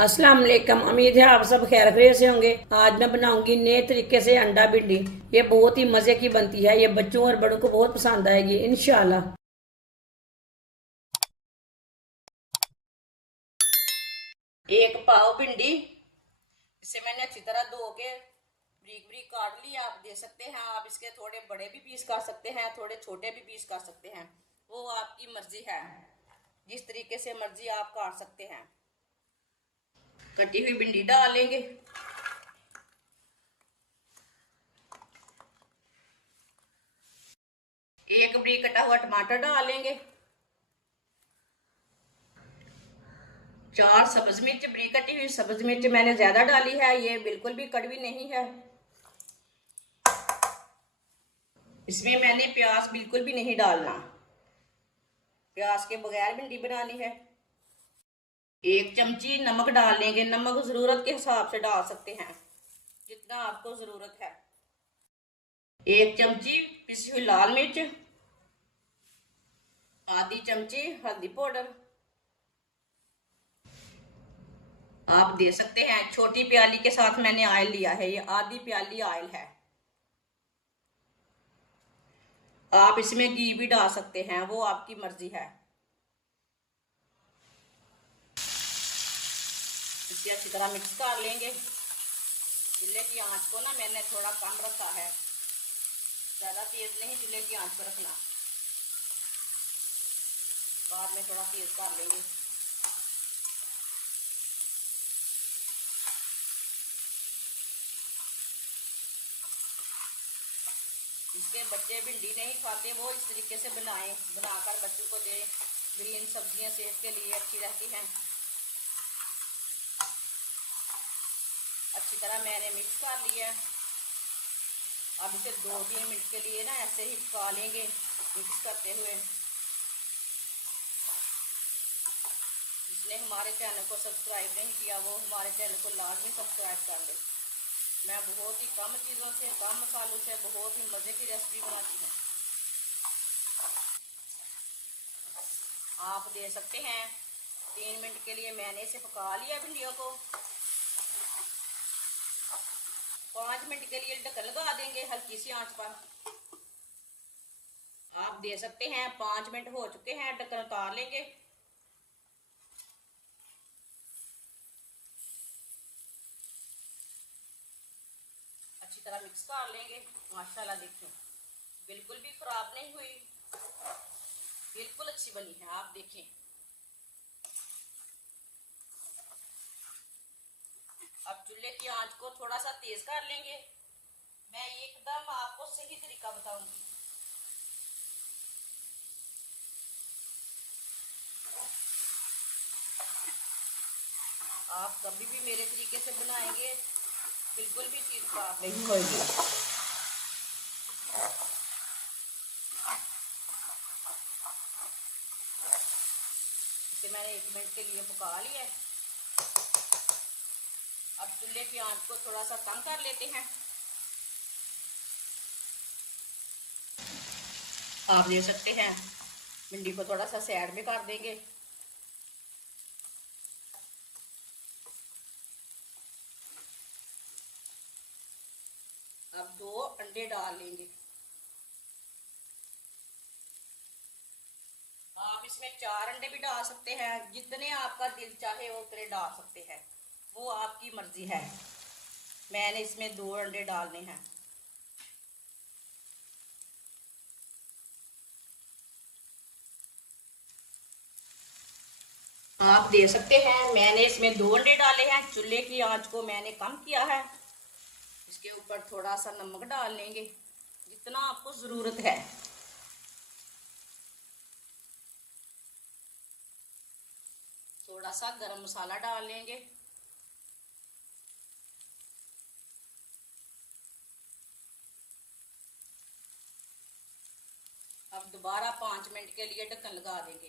अस्सलाम वालेकुम। उम्मीद है आप सब खैर खैरियत से होंगे। आज मैं बनाऊंगी नए तरीके से अंडा भिंडी। ये बहुत ही मजे की बनती है। ये बच्चों और बड़ों को बहुत पसंद आएगी इंशाल्लाह। एक पाव भिंडी, इसे मैंने अच्छी तरह धो के ब्रीक ब्रीक काट लिया। आप दे सकते हैं, आप इसके थोड़े बड़े भी पीस काट सकते हैं, थोड़े छोटे भी पीस काट सकते हैं, वो आपकी मर्जी है। जिस तरीके से मर्जी आप काट सकते हैं। कटी हुई भिंडी डाल लेंगे। एक बरीक कटा हुआ टमाटर डाल लेंगे। 4 सब्ज मिर्च, बरीक कटी हुई सब्ज मिर्च मैंने ज्यादा डाली है, ये बिल्कुल भी कड़वी नहीं है। इसमें मैंने प्याज बिल्कुल भी नहीं डालना, प्याज के बगैर भिंडी बनानी है। 1 चमची नमक डाल लेंगे। नमक जरूरत के हिसाब से डाल सकते हैं, जितना आपको जरूरत है। 1 चमची पिसी हुई लाल मिर्च, आधी चमची हल्दी पाउडर। आप दे सकते हैं, छोटी प्याली के साथ मैंने ऑयल लिया है, ये आधी प्याली ऑयल है। आप इसमें घी भी डाल सकते हैं, वो आपकी मर्जी है। इसे अच्छी तरह मिक्स कर लेंगे। चूल्हे की आंच को ना मैंने थोड़ा कम रखा है, ज्यादा तेज नहीं चूल्हे की आंच पर रखना, बाद में थोड़ा तेज कर लेंगे। जिसके बच्चे भिंडी नहीं खाते वो इस तरीके से बनाएं, बनाकर बच्चों को दें। ग्रीन सब्जियां सेहत के लिए अच्छी रहती हैं। अच्छी तरह मैंने मिक्स कर लिया है। अब इसे 2-3 मिनट के लिए ना ऐसे ही पका लेंगे मिक्स करते हुए। जिसने हमारे चैनल को सब्सक्राइब नहीं किया वो हमारे चैनल को लाजमी सब्सक्राइब कर ले। मैं बहुत ही कम चीज़ों से, कम मसालों से बहुत ही मज़े की रेसिपी बनाती हूँ। आप दे सकते हैं। 3 मिनट के लिए मैंने इसे पका लिया भिंडियों को। 5 मिनट के लिए ढक्कन लगा देंगे हल्की सी आंच पर। आप दे सकते हैं। 5 मिनट हो चुके हैं, ढक्कन उतार लेंगे। अच्छी तरह मिक्स कर लेंगे। माशाल्लाह देखिए बिल्कुल भी खराब नहीं हुई, बिल्कुल अच्छी बनी है। आप देखें। अब चूल्हे की आंच को थोड़ा सा तेज कर लेंगे। मैं एकदम आपको सही तरीका बताऊंगी। आप कभी भी मेरे तरीके से बनाएंगे बिल्कुल भी चीज खराब नहीं होगी। इसे मैंने 1 मिनट के लिए पका लिया है। अब चूल्हे की आंच को थोड़ा सा कम कर लेते हैं। आप दे सकते हैं। भिंडी को थोड़ा सा साइड में कर देंगे। अब 2 अंडे डाल लेंगे। आप इसमें 4 अंडे भी डाल सकते हैं, जितने आपका दिल चाहे वो उतने डाल सकते हैं, वो आपकी मर्जी है। मैंने इसमें 2 अंडे डालने हैं। आप दे सकते हैं। मैंने इसमें 2 अंडे डाले हैं। चूल्हे की आंच को मैंने कम किया है। इसके ऊपर थोड़ा सा नमक डाल लेंगे, जितना आपको जरूरत है। थोड़ा सा गरम मसाला डाल लेंगे। अब दोबारा 5 मिनट के लिए ढक्कन लगा देंगे।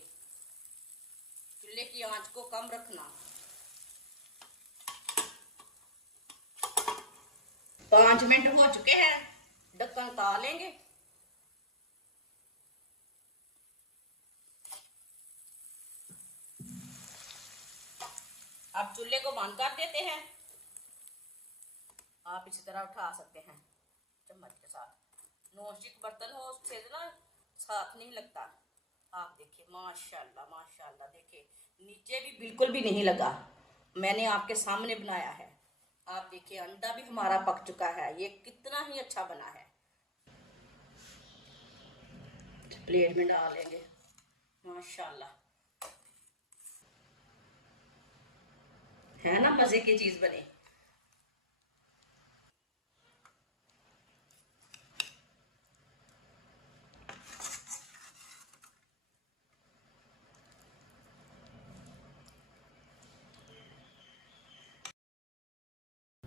चूल्हे की आंच को कम रखना। 5 मिनट हो चुके हैं, ढक्कन उतार लेंगे। अब चूल्हे को बंद कर देते हैं। आप इसी तरह उठा सकते हैं चम्मच के साथ। नॉनस्टिक बर्तन हो उससे ना साथ नहीं लगता। आप देखिए माशाल्लाह माशाल्लाह, देखिए नीचे भी बिल्कुल भी नहीं लगा। मैंने आपके सामने बनाया है। आप देखिए अंडा भी हमारा पक चुका है। ये कितना ही अच्छा बना है। प्लेट में डालेंगे माशाल्लाह, है ना मजे की चीज बनी।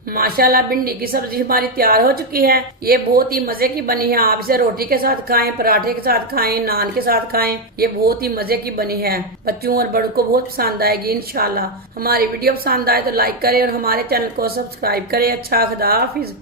माशाल्लाह भिंडी की सब्जी हमारी तैयार हो चुकी है। ये बहुत ही मजे की बनी है। आप इसे रोटी के साथ खाएं, पराठे के साथ खाएं, नान के साथ खाएं। ये बहुत ही मजे की बनी है। बच्चों और बड़ों को बहुत पसंद आएगी इंशाल्लाह। हमारी वीडियो पसंद आए तो लाइक करें और हमारे चैनल को सब्सक्राइब करें। अच्छा, खुदा हाफिज।